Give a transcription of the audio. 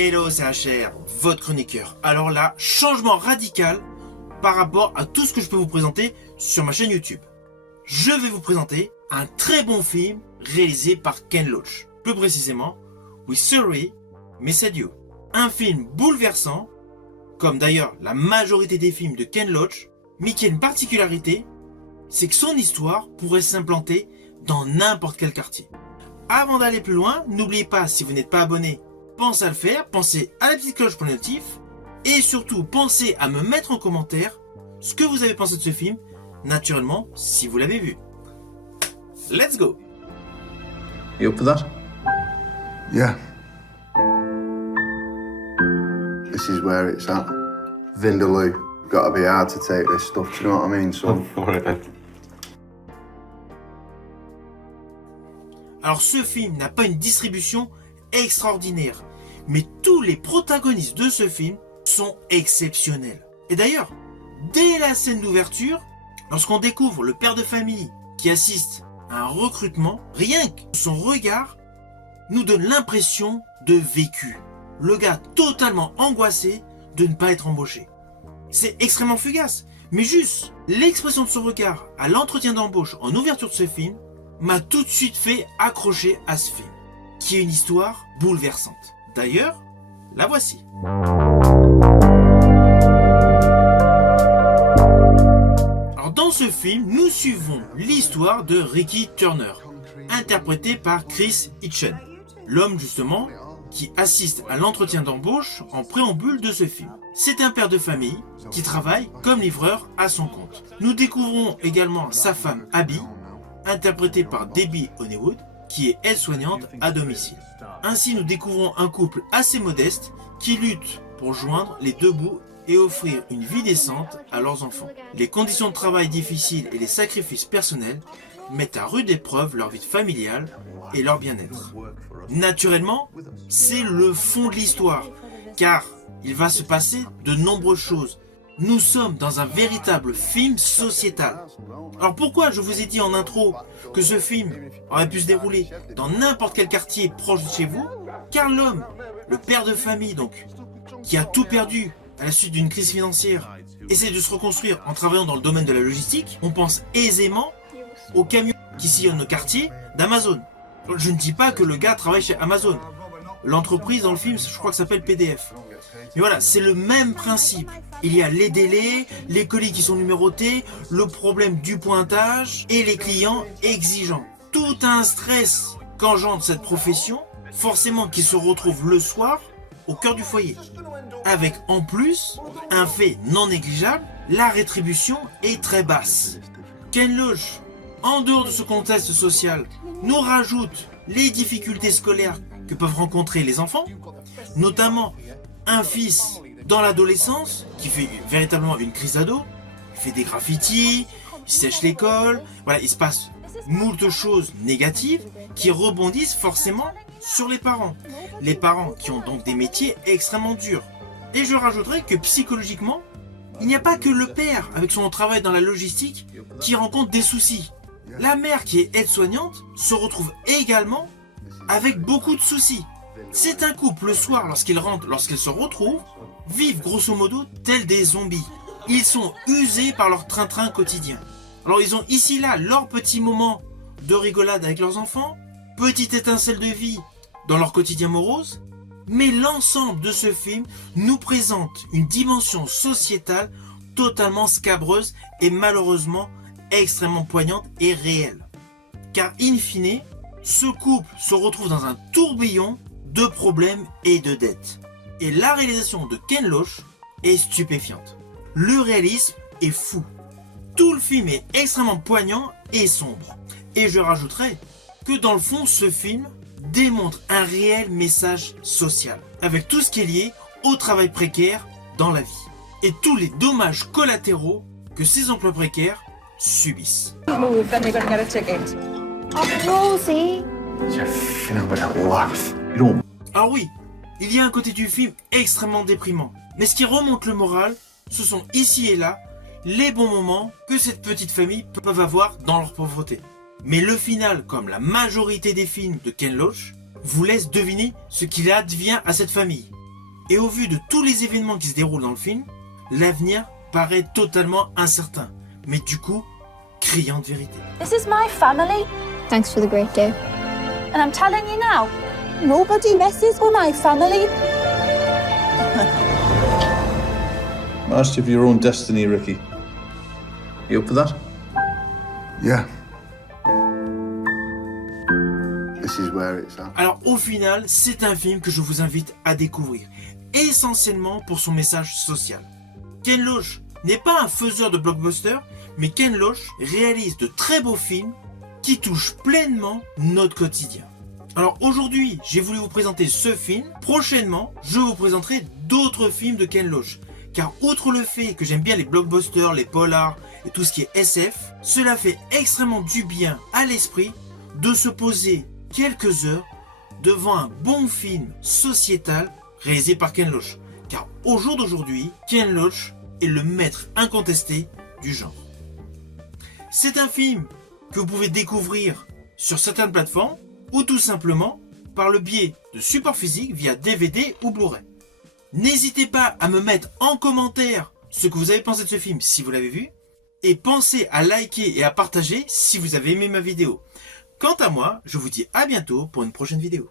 Hello, c'est HR, votre chroniqueur. Alors là, changement radical par rapport à tout ce que je peux vous présenter sur ma chaîne YouTube. Je vais vous présenter un très bon film réalisé par Ken Loach. Plus précisément, We Sorry, We Said You. Un film bouleversant, comme d'ailleurs la majorité des films de Ken Loach, mais qui a une particularité, c'est que son histoire pourrait s'implanter dans n'importe quel quartier. Avant d'aller plus loin, n'oubliez pas, si vous n'êtes pas abonné, pensez à le faire, pensez à la petite cloche pour les notifs, et surtout pensez à me mettre en commentaire ce que vous avez pensé de ce film, naturellement si vous l'avez vu. Let's go! You up for that? Yeah. This is where it's at. Vindaloo. Gotta be hard to take this stuff, do you know what I mean? So. Alright then. Alors ce film n'a pas une distribution extraordinaire, mais tous les protagonistes de ce film sont exceptionnels. Et d'ailleurs, dès la scène d'ouverture, lorsqu'on découvre le père de famille qui assiste à un recrutement, rien que son regard nous donne l'impression de vécu. Le gars totalement angoissé de ne pas être embauché. C'est extrêmement fugace, mais juste l'expression de son regard à l'entretien d'embauche en ouverture de ce film m'a tout de suite fait accrocher à ce film, qui est une histoire bouleversante. D'ailleurs, la voici. Alors dans ce film, nous suivons l'histoire de Ricky Turner, interprété par Chris Hitchen, l'homme justement qui assiste à l'entretien d'embauche en préambule de ce film. C'est un père de famille qui travaille comme livreur à son compte. Nous découvrons également sa femme Abby, interprétée par Debbie Honeywood, qui est aide-soignante à domicile. Ainsi, nous découvrons un couple assez modeste qui lutte pour joindre les deux bouts et offrir une vie décente à leurs enfants. Les conditions de travail difficiles et les sacrifices personnels mettent à rude épreuve leur vie familiale et leur bien-être. Naturellement, c'est le fond de l'histoire, car il va se passer de nombreuses choses. Nous sommes dans un véritable film sociétal. Alors pourquoi je vous ai dit en intro que ce film aurait pu se dérouler dans n'importe quel quartier proche de chez vous? Car l'homme, le père de famille donc, qui a tout perdu à la suite d'une crise financière, essaie de se reconstruire en travaillant dans le domaine de la logistique. On pense aisément aux camions qui sillonnent nos quartiers d'Amazon. Je ne dis pas que le gars travaille chez Amazon. L'entreprise dans le film, je crois que ça s'appelle PDF. Mais voilà, c'est le même principe. Il y a les délais, les colis qui sont numérotés, le problème du pointage et les clients exigeants. Tout un stress qu'engendre cette profession, forcément qui se retrouve le soir au cœur du foyer. Avec en plus, un fait non négligeable, la rétribution est très basse. Ken Loach, en dehors de ce contexte social, nous rajoute les difficultés scolaires que peuvent rencontrer les enfants, notamment un fils dans l'adolescence qui fait véritablement une crise d'ado, il fait des graffitis, il sèche l'école, voilà, il se passe moult choses négatives qui rebondissent forcément sur les parents. Les parents qui ont donc des métiers extrêmement durs. Et je rajouterais que psychologiquement, il n'y a pas que le père avec son travail dans la logistique qui rencontre des soucis. La mère qui est aide-soignante se retrouve également avec beaucoup de soucis. C'est un couple le soir lorsqu'ils rentrent, lorsqu'ils se retrouvent, vivent grosso modo tels des zombies. Ils sont usés par leur train-train quotidien. Alors ils ont ici là leur petit moment de rigolade avec leurs enfants, petite étincelle de vie dans leur quotidien morose, mais l'ensemble de ce film nous présente une dimension sociétale totalement scabreuse et malheureusement extrêmement poignante et réelle. Car in fine, ce couple se retrouve dans un tourbillon de problèmes et de dettes. Et la réalisation de Ken Loach est stupéfiante. Le réalisme est fou. Tout le film est extrêmement poignant et sombre. Et je rajouterais que dans le fond, ce film démontre un réel message social, avec tout ce qui est lié au travail précaire dans la vie, et tous les dommages collatéraux que ces emplois précaires subissent. Move, then you're gonna get a ticket. Oh, Rosie. Alors oui, il y a un côté du film extrêmement déprimant, mais ce qui remonte le moral, ce sont ici et là les bons moments que cette petite famille peuvent avoir dans leur pauvreté. Mais le final, comme la majorité des films de Ken Loach, vous laisse deviner ce qu'il advient à cette famille. Et au vu de tous les événements qui se déroulent dans le film, l'avenir paraît totalement incertain, mais du coup, criante vérité. This is my family, Thanks for the great day. and I'm telling you now, nobody messes with my family. Master of your own destiny, Ricky. You up for that? Yeah. This is where it's at. Alors au final, c'est un film que je vous invite à découvrir, essentiellement pour son message social. Ken Loach n'est pas un faiseur de blockbusters, mais Ken Loach réalise de très beaux films qui touchent pleinement notre quotidien. Alors aujourd'hui, j'ai voulu vous présenter ce film. Prochainement, je vous présenterai d'autres films de Ken Loach. Car outre le fait que j'aime bien les blockbusters, les polars et tout ce qui est SF, cela fait extrêmement du bien à l'esprit de se poser quelques heures devant un bon film sociétal réalisé par Ken Loach. Car au jour d'aujourd'hui, Ken Loach est le maître incontesté du genre. C'est un film que vous pouvez découvrir sur certaines plateformes ou tout simplement par le biais de supports physiques via DVD ou Blu-ray. N'hésitez pas à me mettre en commentaire ce que vous avez pensé de ce film si vous l'avez vu et pensez à liker et à partager si vous avez aimé ma vidéo. Quant à moi, je vous dis à bientôt pour une prochaine vidéo.